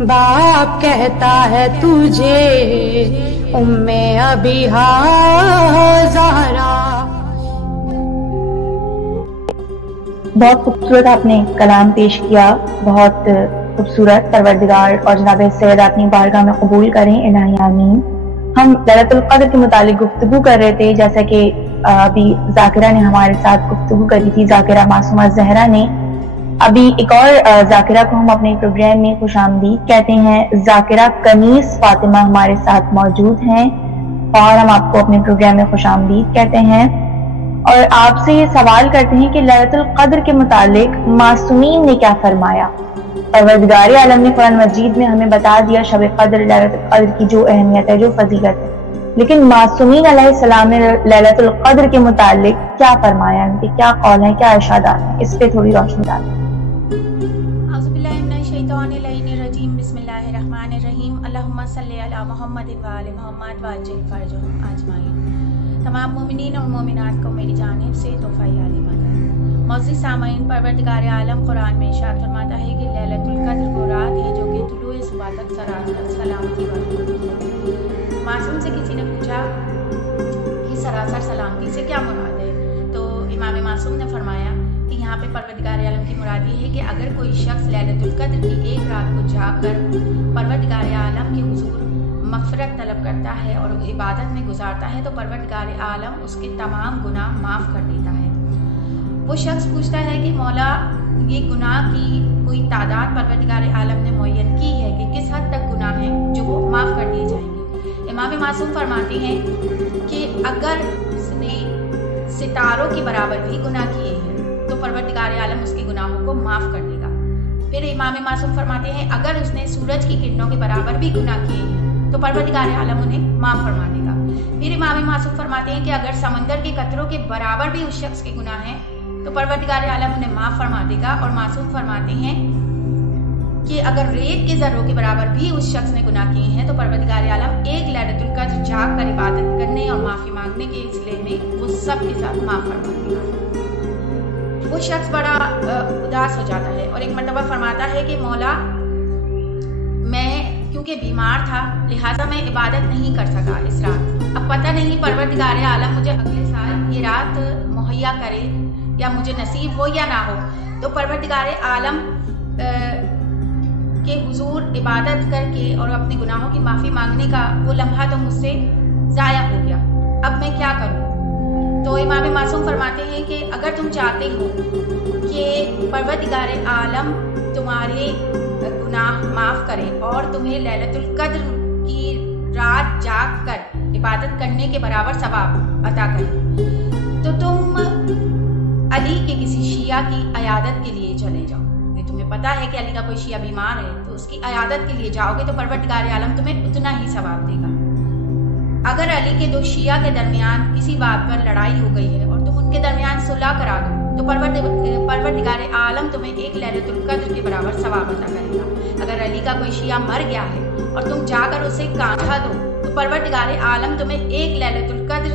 बाप कहता है तुझे उम्मे अबीहा ज़हरा। बहुत खूबसूरत आपने कलाम पेश किया, बहुत खूबसूरत। परवरदिगार और जनाब सैयद अपनी बारगाह में कबूल करें, इलाही आमीन। हम लैलतुल क़द्र के मुतालिक गुफ्तगू कर रहे थे, जैसा कि अभी जाकिरा ने हमारे साथ गुफ्तगू करी थी, जाकिरा मासूमा जहरा ने। अभी एक और जाकिरा को हम अपने प्रोग्राम में खुशामदीद कहते हैं। जाकिरा कनीस फातिमा हमारे साथ मौजूद हैं और हम आपको अपने प्रोग्राम में खुशामदीद कहते हैं और आपसे ये सवाल करते हैं कि लैलतुल क़द्र के मुतालिक मासूमीन ने क्या फरमाया। परवरदिगार आलम ने कुरान मजीद में हमें बता दिया शब क़द्र, लैलतुल क़द्र की जो अहमियत है, जो फजीलत है, लेकिन मासूमीन अलैहिस्सलाम ने लैलतुल क़द्र के मुतालिक क्या फरमाया, उनके क्या कौल है, क्या इरशादात है, इस पे थोड़ी रोशनी डालें। बिस्मिल्लाहिर्रहमानिर्रहीम। अल्लाहुम्मा सल्ली अला मुहम्मद व आले मुहम्मद वअज्जिल फरजहुम अजमाइन। तमाम मोमिनीन और मोमिनात को मेरी जानिब से तोहफ़ा याद मदद। मौजूद सामाईन, परवरदिगार आलम कुरान में इरशाद फरमाता है कि लैलतुल क़द्र वो रात है जो कि तुलूए सुबह तक सलामती वाली होती है। मासूम से किसी ने पूछा कि सरासर सलामती से क्या मुराद है, तो इमाम मासूम ने फरमाया कि यहाँ पे परवरदिगार आलम की मुराद ये है कि अगर कोई शख्स लैलतुल क़द्र की एक रात को जाकर परवरदिगार आलम के हुज़ूर मग़फ़िरत तलब करता है और इबादत में गुजारता है तो परवरदिगार आलम उसके तमाम गुनाह माफ़ कर देता है। वो शख्स पूछता है कि मौला, ये गुनाह की कोई तादाद परवरदिगार आलम ने मुअय्यन की है कि किस हद तक गुनाह हैं जो वो माफ़ कर दिए जाएंगे। इमाम मासूम फरमाते हैं कि अगर उसने सितारों के बराबर भी गुनाह किए हैं तो परवरदिगार आलम उसके गुनाहों को माफ़ कर देगा। फिर इमाम मासूम फरमाते हैं अगर उसने सूरज की किरणों के बराबर भी गुनाह किए हैं तो परवरदिगार आलम उन्हें माफ़ फरमा देगा। फिर इमाम मासूम फरमाते हैं कि अगर समंदर के कतरों के बराबर भी उस शख्स के गुनाह हैं तो परवरदिगार आलम उन्हें माफ़ फरमा देगा। और मासूम फरमाते हैं कि अगर रेत के ज़र्रों के बराबर भी उस शख्स ने गुनाह किए हैं तो परवरदिगार आलम एक लैलतुल क़द्र जाग कर इबादत करने और माफ़ी मांगने के सिलसिले में वो सब के साथ माफ़ फरमा देगा। वो शख्स बड़ा उदास हो जाता है और एक मरतबा फरमाता है कि मौला, मैं क्योंकि बीमार था लिहाजा मैं इबादत नहीं कर सका इस रात। अब पता नहीं परवरदिगार आलम मुझे अगले साल ये रात मुहैया करे या मुझे नसीब हो या ना हो। तो परवरदिगार आलम के हुजूर इबादत करके और अपने गुनाहों की माफ़ी मांगने का वो लम्हा तो मुझसे ज़ाया हो गया, अब मैं क्या करूँ। तो इमाम मासूम फरमाते हैं कि अगर तुम चाहते हो कि परवरदिगार आलम तुम्हारे गुनाह माफ़ करे और तुम्हें लैलतुल क़द्र की रात जाग कर इबादत करने के बराबर सवाब अता करे तो तुम अली के किसी शिया की अयादत के लिए चले जाओ। तुम्हें पता है कि अली का कोई शिया बीमार है तो उसकी अयादत के लिए जाओगे तो परवरदिगार आलम तुम्हें उतना ही सवाब देगा। अगर अली के दो शिया के दरमियान किसी बात पर लड़ाई हो गई है और तुम उनके दरमियान सुलह करा दो तो परवरदिगार आलम तुम्हें एक लैलतुल क़द्र के बराबर सवाब अता करेगा। अगर अली का कोई शिया मर गया है और तुम जाकर उसे कांधा दो तो परवरदिगार आलम तुम्हें एक लैलतुल क़द्र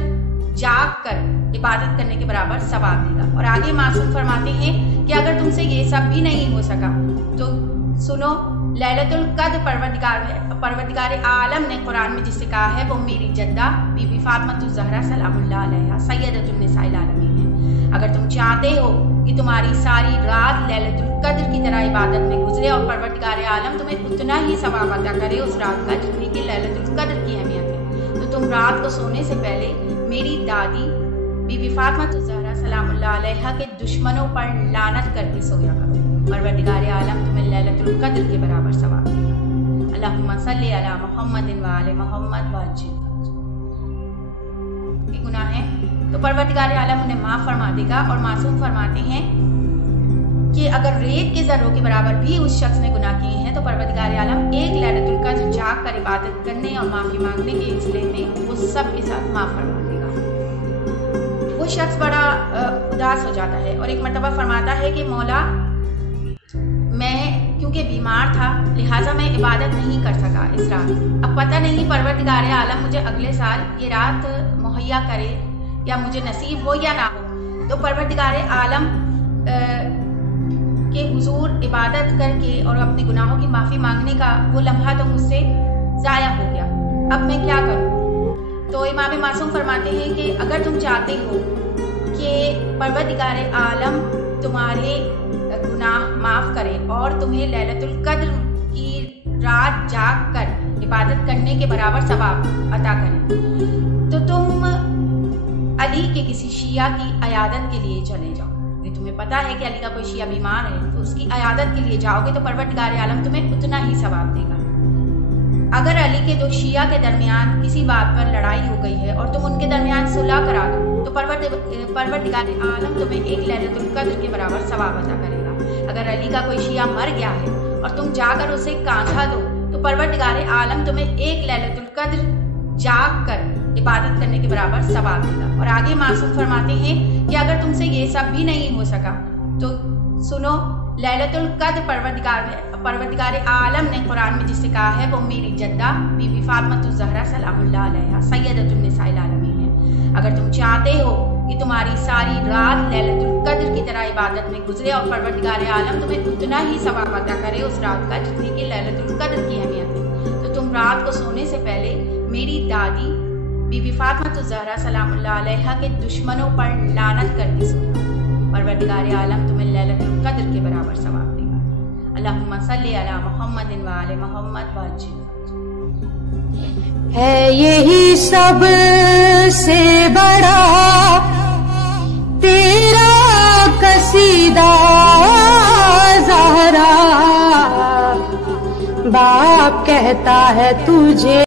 जाग कर इबादत करने के बराबर सवाब देगा। और आगे मासूम फरमाते हैं कि अगर तुमसे ये सब भी नहीं हो सका तो सुनो, लैलतुल क़द्र परवरदिगार आलम ने कुरान में जिससे कहा है वो मेरी जद्दा बीबी फातिमा ज़हरा सलामुल्लाह अलैहा सय्यदतुन निसाइल आलमीन है। अगर तुम चाहते हो कि तुम्हारी सारी रात लैलतुल क़द्र की तरह इबादत में गुजरे और परवरदिगार आलम तुम्हें उतना ही सवाब अता करे उस रात का जितनी कि लैलतुल क़द्र की अहमियत है, तो तुम रात को सोने से पहले मेरी दादी बीबी फातिमा ज़हरा सलामुल्लाह अलैहा के दुश्मनों पर लानत करके सोया करो। परवरदिगार आलम तुम्हें लैलतुल क़द्र के बराबर सवाब देगा। अल्लाहुम्मा सल्ली अला मुहम्मद व आले मुहम्मद वअज्जिल के गुनाह है तो परवरदिगार आलम उन्हें माफ़ फरमा देगा। और मासूम फरमाते हैं कि अगर रेत के ज़र्रों के बराबर भी उस शख्स ने गुनाह किए हैं तो परवरदिगार आलम एक लैलतुल क़द्र जाग कर इबादत करने और माफ़ी मांगने के सिलसिले में वो सब के साथ माफ़ फरमा देगा। वो शख्स बड़ा उदास हो जाता है और एक मरतबा फरमाता है कि मौला, मैं क्योंकि बीमार था लिहाजा मैं इबादत नहीं कर सका इस रात। अब पता नहीं परवरदिगार आलम मुझे अगले साल ये रात मुहैया करे या मुझे नसीब हो या ना हो। तो परवरदिगार आलम कि हुजूर इबादत करके और अपने गुनाहों की माफ़ी मांगने का वो लम्हा तो मुझसे ज़ाया हो गया, अब मैं क्या करूँ। तो इमाम मासूम फरमाते हैं कि अगर तुम चाहते हो कि परवरदिगार आलम तुम्हारे गुनाह माफ़ करे और तुम्हें लैलतुल कद्र की रात जाग कर इबादत करने के बराबर सवाब अता करे, तो तुम अली के किसी शिया की अयादत के लिए चले जाओ। तुम्हें पता है कि अली का कोई शिया बीमार है, तो उसकी अयादत के लिए जाओगे तो परवरदिगार आलम तुम्हें उतना ही सवाब देगा। अगर अली के दो शिया के दरमियान किसी बात पर लड़ाई हो गई है और तुम उनके दरमियान सुलह करा दो तो परवरदिगार आलम तुम्हें एक लैलतुल कद्र के बराबर सवाब अता करेगा। अगर अली का कोई शिया मर गया है और तुम जाकर उसे कांधा दो तो परवरदिगार आलम तुम्हें एक लैलतुल कद्र जाग कर इबादत करने के बराबर सवाब देगा। और आगे मासूम फरमाते हैं कि अगर तुमसे ये सब भी नहीं हो सका तो सुनो, लैलतुल कद्र परवरदिगार आलम ने कुरान में जिससे कहा है वो मेरी जद्दा बीबी फातिमा ज़हरा सलामुल्लाह अलैहा सय्यदतुन निसाइल आलमीन है। अगर तुम चाहते हो कि तुम्हारी सारी रात लैलतुल कद्र की तरह इबादत में गुजरे और परवरदिगार आलम तुम्हें उतना ही सवाब अता करे उस रात का जितनी कि लैलतुल कद्र की अहमियत है, तो तुम रात को सोने से पहले मेरी दादी बीबी फातिमा ज़हरा सलामुल्लाह अलैहा के दुश्मनों पर लानत करके सोना। परवरदिगार आलम तुम्हें लैलतुल कद्र के बराबर सवाब देगा। अल्लाहुम्मा सल्ली अला मुहम्मदिन व आले मुहम्मद वअज्जिल। है यही सब से बड़ा तेरा कसीदा ज़हरा, बाप कहता है तुझे